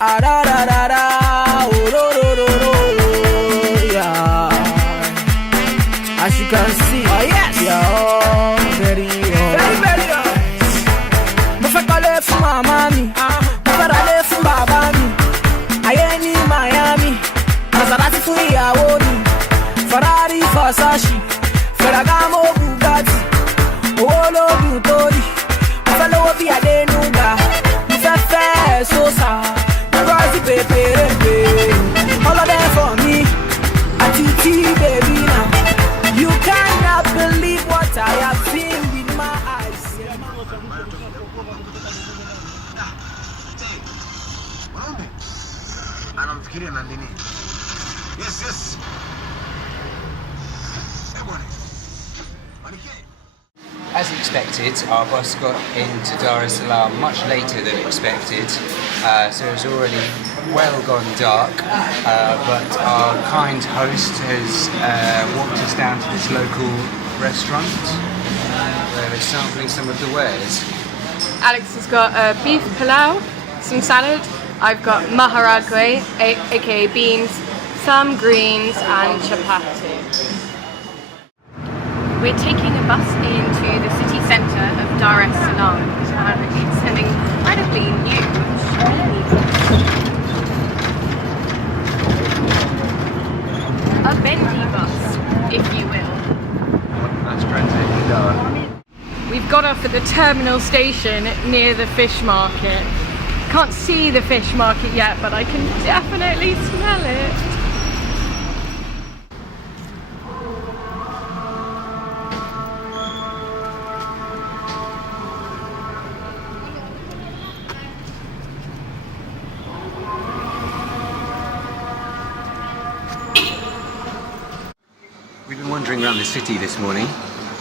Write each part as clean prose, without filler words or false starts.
Ah da da da da, oh ro ro ro ro, yeah. As you can see, oh yes, yeah, very nice. Mo fẹ́ kọ́lé fún màmá mi, mo fẹ́ ralé fún bàbá mi. Ayé ní Miami, Maserati fún ìyàwó mi. Ferrari, Versace, Ferragamo, Bugatti. Owó lóògùn tó rí, mo fẹ́ lówó bí Adénúgà. Mo fẹ́ Sosa, Rosy Pepe. All of them for me, Atiti baby now. You cannot believe what I have seen with my eyes. Anafikiria na nini? Yes. As expected, our bus got into Dar es Salaam much later than expected, so it was already well gone dark, but our kind host has walked us down to this local restaurant where they're sampling some of the wares. Alex has got beef pilau, some salad. I've got maharagwe, aka beans, some greens and chapati. We're taking a bus into the city centre of Dar es Salaam and it's an incredibly new, shiny a bendy bus, if you will. That's translating Dar. We've got off at the terminal station near the fish market. Can't see the fish market yet, but I can definitely smell it. We've been wandering around the city this morning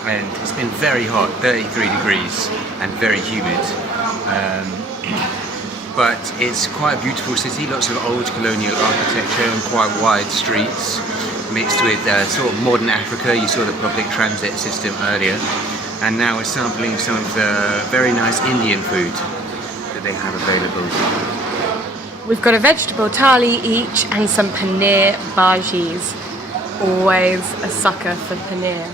and it's been very hot, 33 degrees and very humid. But it's quite a beautiful city, lots of old colonial architecture and quite wide streets mixed with sort of modern Africa. You saw the public transit system earlier, and now we're sampling some of the very nice Indian food that they have available. We've got a vegetable thali each and some paneer bhajis. Always a sucker for paneer.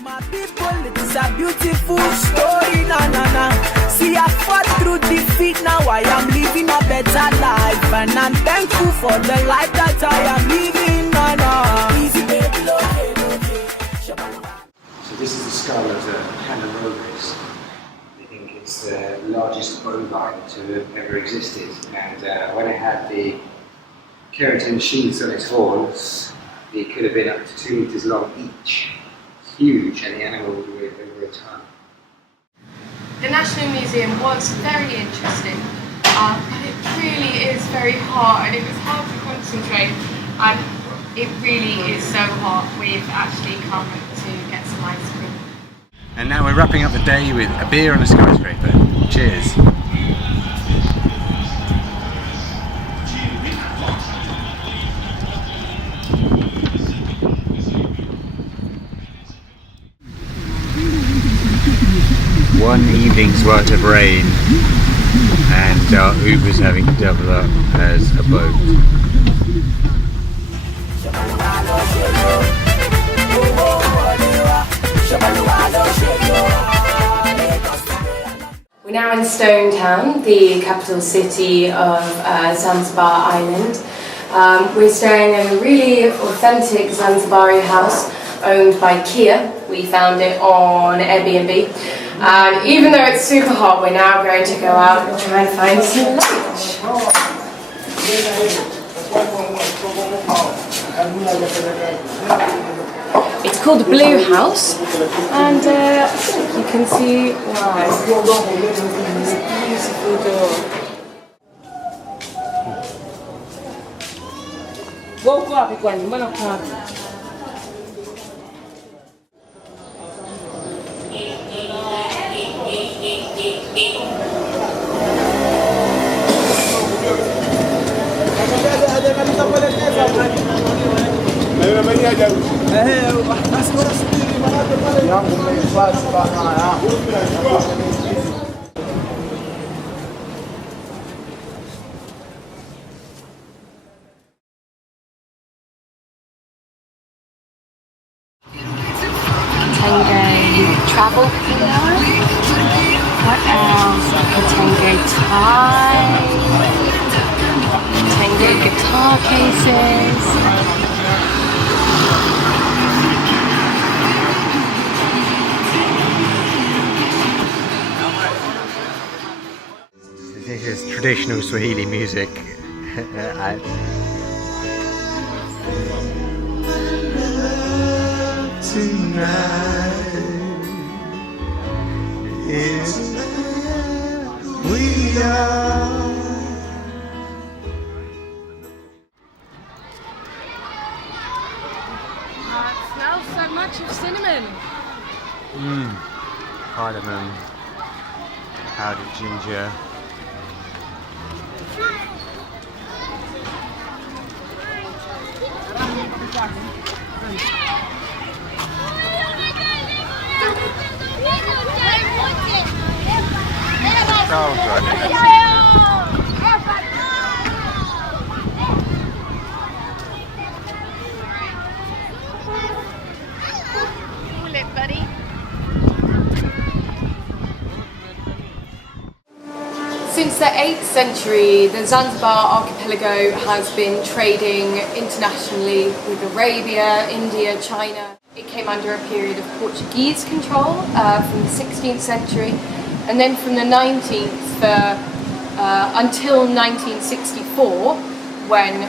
My people, it is a beautiful story, na. See, I fought through defeat, now I am living a better life. And I'm thankful for the life that I am living, na. Easy, baby, okay. So this is the skull of the Canarobus. I think it's the largest bovine to have ever existed. And when it had the keratin sheaths on its horns, it could have been up to 2 meters long each. Huge, and the animal would weigh over a ton. The National Museum was very interesting, but it really is very hot and it was hard to concentrate, and it really is so hot. We've actually come to get some ice cream. And now we're wrapping up the day with a beer on a skyscraper. Cheers. One evening's worth of rain and our Uber's having to double up as a boat. We're now in Stone Town, the capital city of Zanzibar Island. We're staying in a really authentic Zanzibari house owned by Kia. We found it on Airbnb. And even though it's super hot, we're now going to go out and try and find some lunch. It's called the Blue House, and you can see why. Beautiful door. travel pillow. What else? Tango tie. Tango guitar cases. This is traditional Swahili music. It smells so much of cinnamon. Cardamom, powdered ginger. Since the 8th century, the Zanzibar archipelago has been trading internationally with Arabia, India, China. It came under a period of Portuguese control from the 16th century, and then from the 19th until 1964, when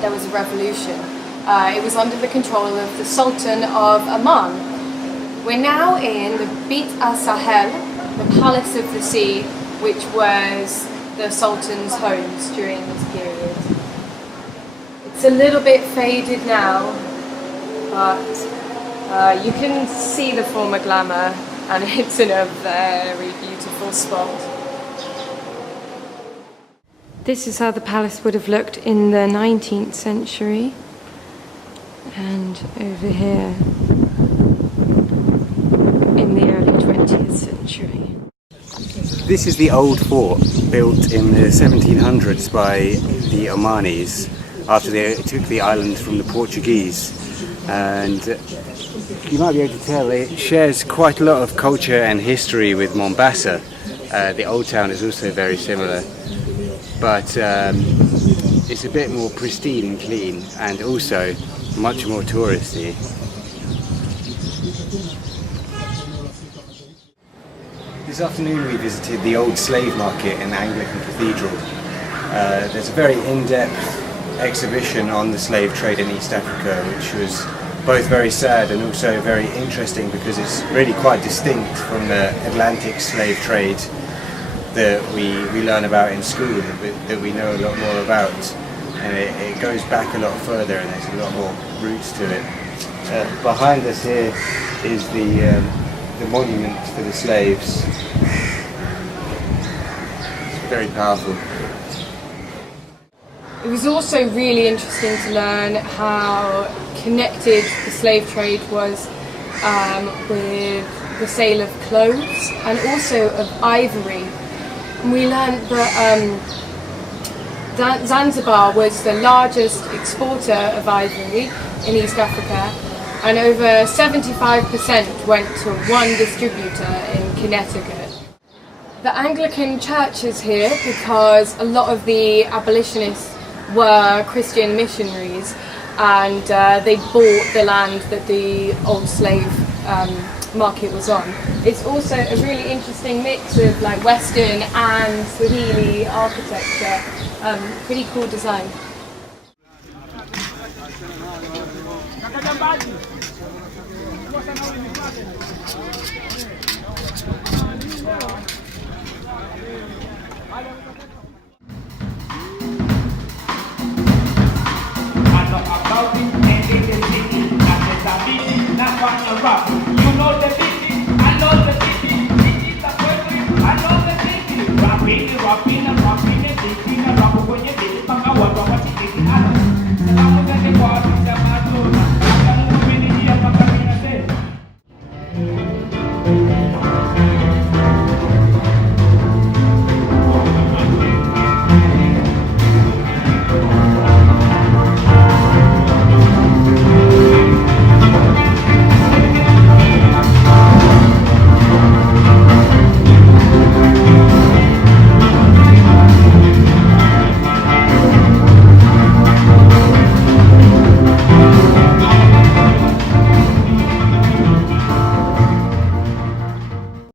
there was a revolution. It was under the control of the Sultan of Oman. We're now in the Beit al-Sahel, the Palace of the Sea, which was the Sultan's homes during this period. It's a little bit faded now, but you can see the former glamour, and it's in a very beautiful spot. This is how the palace would have looked in the 19th century, and over here in the early 20th century. This is the old fort built in the 1700s by the Omanis after they took the island from the Portuguese, and you might be able to tell it shares quite a lot of culture and history with Mombasa. The old town is also very similar, but it's a bit more pristine and clean, and also much more touristy. This afternoon we visited the old slave market in the Anglican Cathedral. There's a very in-depth exhibition on the slave trade in East Africa, which was both very sad and also very interesting because it's really quite distinct from the Atlantic slave trade that we learn about in school, that we know a lot more about. And it goes back a lot further, and there's a lot more roots to it. Behind us here is the monument for the slaves. It's very powerful. It was also really interesting to learn how connected the slave trade was with the sale of clothes and also of ivory. And we learned that Zanzibar was the largest exporter of ivory in East Africa, and over 75% went to one distributor in Connecticut. The Anglican church is here because a lot of the abolitionists were Christian missionaries, and they bought the land that the old slave market was on. It's also a really interesting mix of like Western and Swahili architecture. Pretty cool design. You know the beat, I know the beat, this is the poetry, I know the beat. Rapping, rapping, rapping, rapping, rapping, when you did it,